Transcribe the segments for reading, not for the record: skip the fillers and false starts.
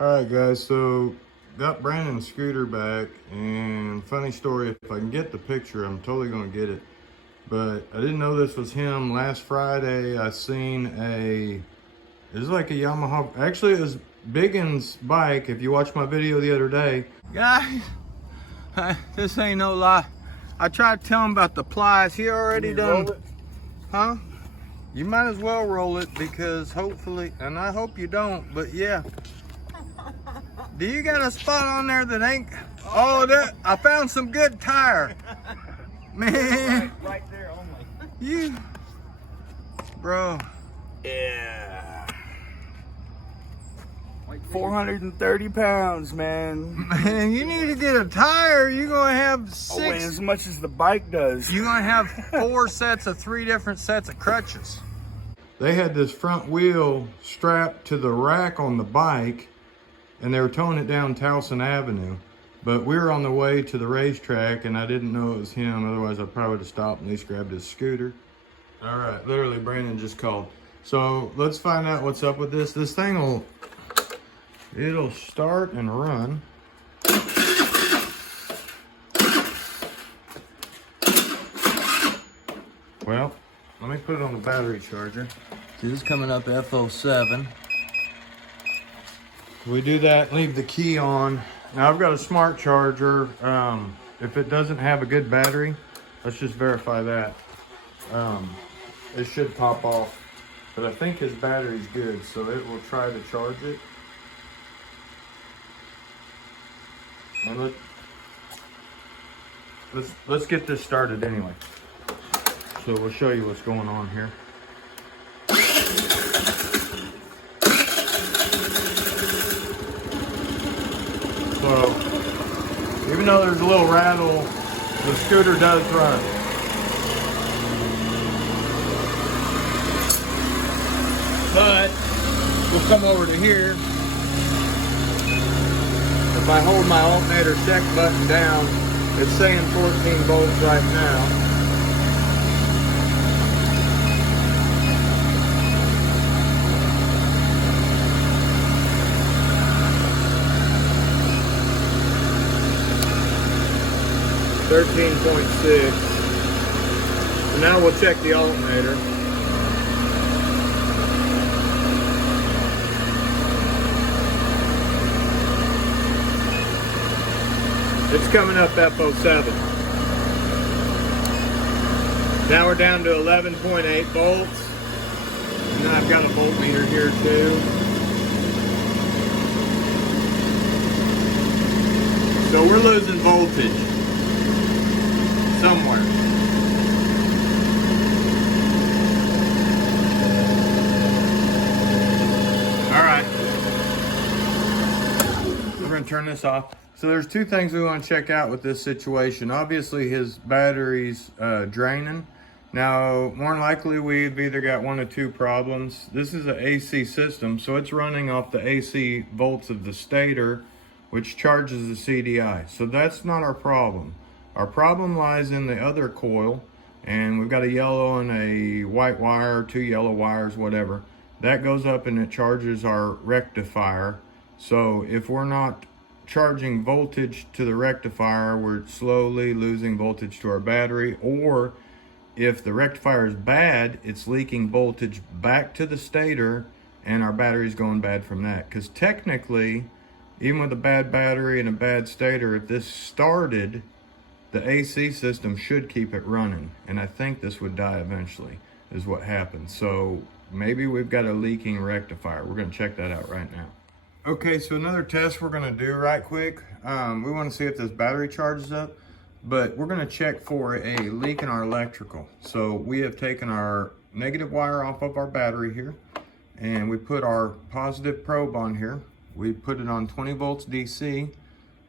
Alright guys, so got Brandon's scooter back, and funny story, if I can get the picture, I'm totally gonna get it. But I didn't know this was him. Last Friday I seen it was like a Yamaha, actually it was Biggin's bike, if you watched my video the other day. Guys, this ain't no lie. I tried to tell him about the plies, he already done. Roll it? Huh? You might as well roll it, because hopefully, and I hope you don't, but yeah. Do you got a spot on there that ain't? Oh, I found some good tire. Man. Right there only. You. Bro. Yeah. Like 430 pounds, man. Man, you need to get a tire. You're going to have six. Oh, as much as the bike does. You're going to have 4 sets of 3 different sets of crutches. They had this front wheel strapped to the rack on the bike, and they were towing it down Towson Avenue. But we were on the way to the racetrack, and I didn't know it was him. Otherwise, I probably would have stopped and at least grabbed his scooter. All right, literally, Brandon just called. So let's find out what's up with this. This thing it'll start and run. Well, let me put it on the battery charger. See, this is coming up FO7. We do that, leave the key on. Now I've got a smart charger. If it doesn't have a good battery, let's just verify that. It should pop off, but I think his battery's good, so it will try to charge it. And let's get this started anyway. So we'll show you what's going on here. So, even though there's a little rattle, the scooter does run. But, we'll come over to here. If I hold my alternator check button down, it's saying 14 volts right now. .6. So now we'll check the alternator. It's coming up FO7. Now we're down to 11.8 volts. And then I've got a voltmeter here too. So we're losing voltage somewhere. All right. We're going to turn this off. So there's 2 things we want to check out with this situation. Obviously his battery's draining. Now, more than likely we've either got 1 of 2 problems. This is an AC system, so it's running off the AC volts of the stator, which charges the CDI. So that's not our problem. Our problem lies in the other coil, and we've got a yellow and a white wire, 2 yellow wires, whatever. That goes up and it charges our rectifier. So if we're not charging voltage to the rectifier, we're slowly losing voltage to our battery, or if the rectifier is bad, it's leaking voltage back to the stator and our battery's going bad from that. Because technically, even with a bad battery and a bad stator, if this started, the AC system should keep it running, and I think this would die eventually, is what happens. So maybe we've got a leaking rectifier. We're gonna check that out right now. Okay, so another test we're gonna do right quick. We wanna see if this battery charges up, but we're gonna check for a leak in our electrical. So we have taken our negative wire off of our battery here, and we put our positive probe on here. We put it on 20 volts DC,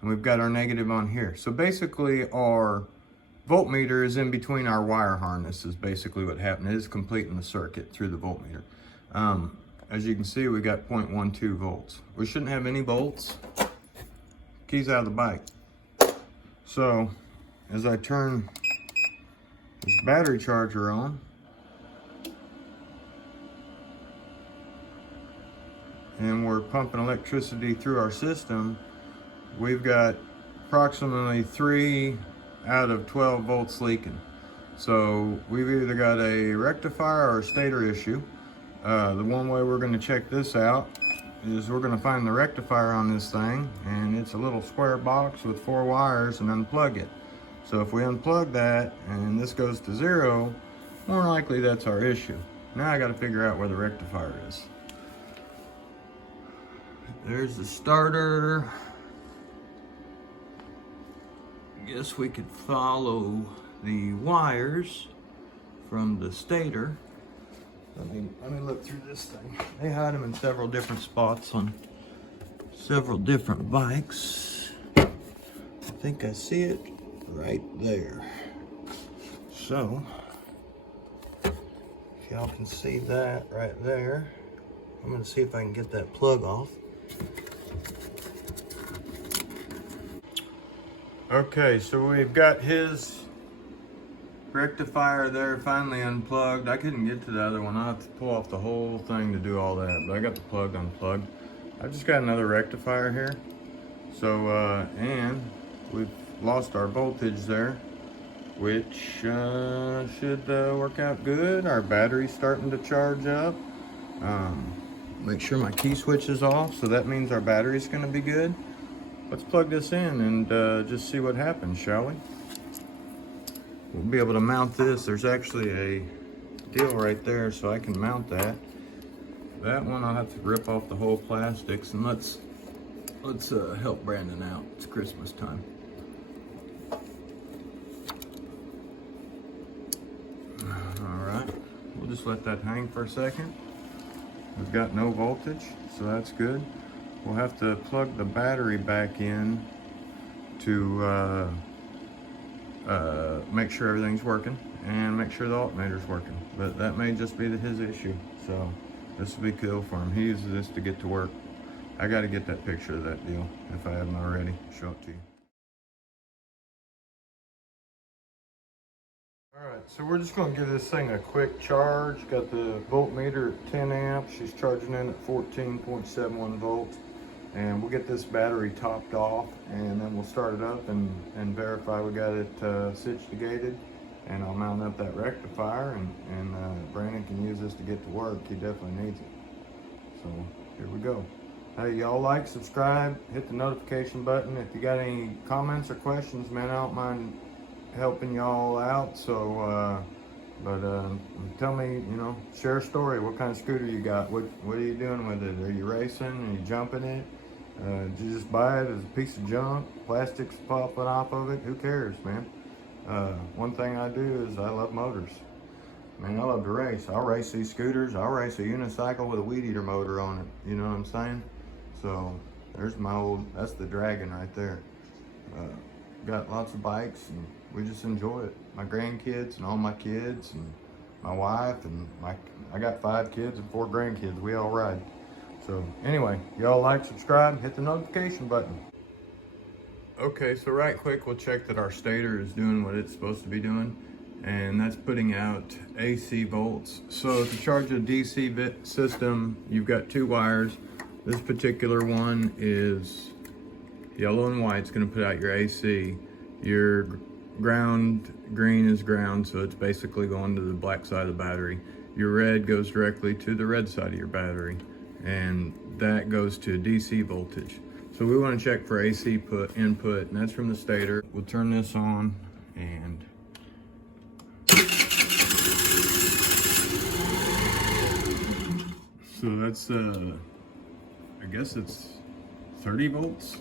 and we've got our negative on here. So basically our voltmeter is in between our wire harness is basically what happened. It is completing the circuit through the voltmeter. As you can see, we got 0.12 volts. We shouldn't have any volts. Keys out of the bike. So as I turn this battery charger on, and we're pumping electricity through our system, we've got approximately 3 out of 12 volts leaking. So we've either got a rectifier or a stator issue. The one way we're going to check this out is we're going to find the rectifier on this thing, and it's a little square box with 4 wires, and unplug it. So if we unplug that and this goes to 0, more likely that's our issue. Now I got to figure out where the rectifier is. There's the starter. Guess we could follow the wires from the stator. Let me look through this thing. They hide them in several different spots on several different bikes. I think I see it right there. So, if y'all can see that right there, I'm gonna see if I can get that plug off. Okay, so we've got his rectifier there finally unplugged. I couldn't get to the other one. I have to pull off the whole thing to do all that, but I got the plug unplugged. I've just got another rectifier here. So, and we've lost our voltage there, which should work out good. Our battery's starting to charge up. Make sure my key switch is off, so that means our battery's gonna be good. Let's plug this in and just see what happens, shall we? We'll be able to mount this. There's actually a deal right there, so I can mount that. That one I'll have to rip off the whole plastics, and let's help Brandon out. It's Christmas time. All right, we'll just let that hang for a second. We've got no voltage, so that's good. We'll have to plug the battery back in to make sure everything's working and make sure the alternator's working. But that may just be his issue, so this will be cool for him. He uses this to get to work. I got to get that picture of that deal if I haven't already. Show it to you. All right, so we're just going to give this thing a quick charge. Got the voltmeter at 10 amps. She's charging in at 14.71 volts. And we'll get this battery topped off, and then we'll start it up and verify we got it stitched to gated. And I'll mount up that rectifier, and Brandon can use this to get to work. He definitely needs it. So here we go. Hey, y'all like, subscribe, hit the notification button. If you got any comments or questions, man, I don't mind helping y'all out. So, tell me, share a story. What kind of scooter you got? What are you doing with it? Are you racing? Are you jumping it? Did you just buy it as a piece of junk? Plastic's popping off of it? Who cares, man? One thing I do is I love motors. Man, I love to race. I'll race these scooters. I'll race a unicycle with a weed eater motor on it. You know what I'm saying? So there's that's the Dragon right there. Got lots of bikes, and we just enjoy it. My grandkids and all my kids and my wife and I got 5 kids and 4 grandkids. We all ride. So anyway, y'all like, subscribe, hit the notification button. Okay, so right quick, we'll check that our stator is doing what it's supposed to be doing, and that's putting out AC volts. So to charge a DC system, you've got 2 wires. This particular one is yellow and white. It's going to put out your AC. Your green is ground, so it's basically going to the black side of the battery. Your red goes directly to the red side of your battery, and that goes to DC voltage. So we want to check for AC input, and that's from the stator. We'll turn this on, and so that's I guess it's 30 volts.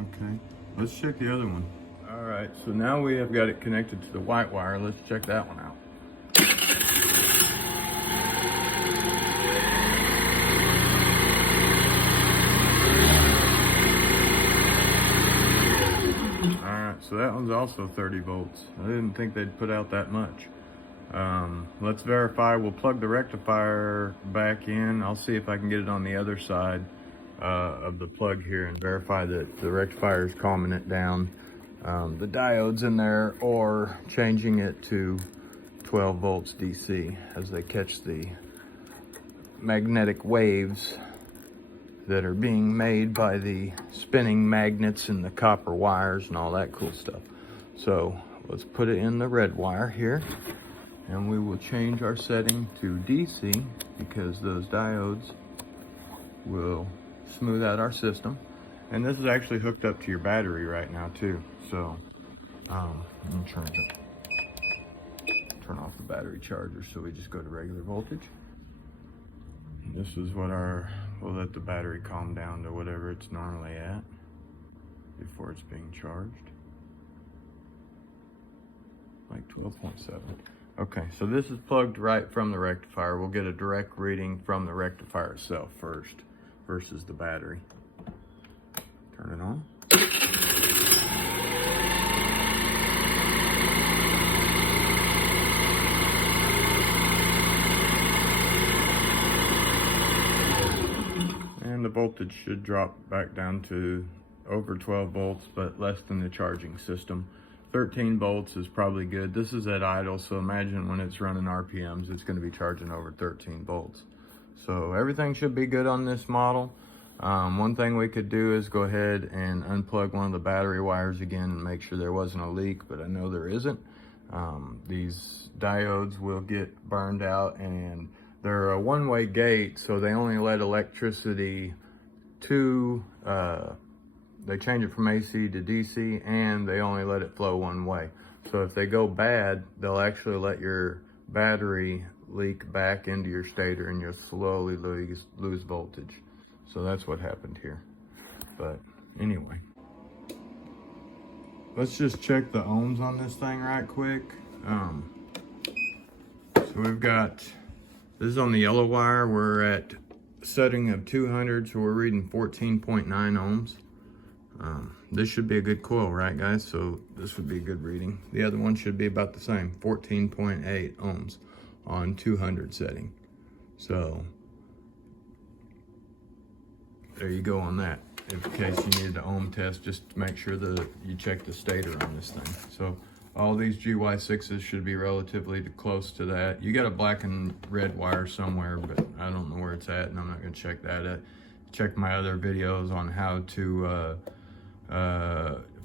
Okay, let's check the other one. All right, so now we have got it connected to the white wire. Let's check that one out. All right, so that one's also 30 volts. I didn't think they'd put out that much. Let's verify. We'll plug the rectifier back in. I'll see if I can get it on the other side of the plug here and verify that the rectifier is calming it down. the diodes in there, or changing it to 12 volts DC as they catch the magnetic waves that are being made by the spinning magnets and the copper wires and all that cool stuff. So let's put it in the red wire here, and we will change our setting to DC because those diodes will smooth out our system. And this is actually hooked up to your battery right now too. So let me turn off the battery charger, so we just go to regular voltage. And this is what we'll let the battery calm down to whatever it's normally at before it's being charged. Like 12.7. Okay, so this is plugged right from the rectifier. We'll get a direct reading from the rectifier itself first versus the battery. Turn it on. And the voltage should drop back down to over 12 volts, but less than the charging system. 13 volts is probably good. This is at idle, so imagine when it's running RPMs, it's going to be charging over 13 volts. So everything should be good on this model. One thing we could do is go ahead and unplug one of the battery wires again and make sure there wasn't a leak, but I know there isn't. These diodes will get burned out, and they're a one-way gate, so they only let electricity to, they change it from AC to DC, and they only let it flow one way. So if they go bad, they'll actually let your battery leak back into your stator, and you'll slowly lose voltage. So that's what happened here. But anyway, let's just check the ohms on this thing right quick. So we've got, this is on the yellow wire. We're at setting of 200, so we're reading 14.9 ohms. This should be a good coil, right guys? So this would be a good reading. The other one should be about the same, 14.8 ohms on 200 setting. So there you go on that. In case you needed the ohm test, just to make sure that you check the stator on this thing. So all these GY6s should be relatively close to that. You got a black and red wire somewhere, but I don't know where it's at, and I'm not gonna check that. Check my other videos on how to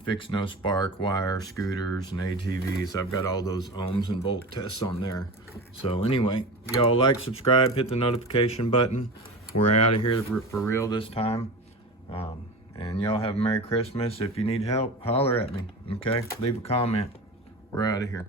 fix no spark wire scooters and ATVs. I've got all those ohms and volt tests on there. So anyway, y'all like, subscribe, hit the notification button. We're out of here for real this time. And y'all have a Merry Christmas. If you need help, holler at me, okay? Leave a comment. We're out of here.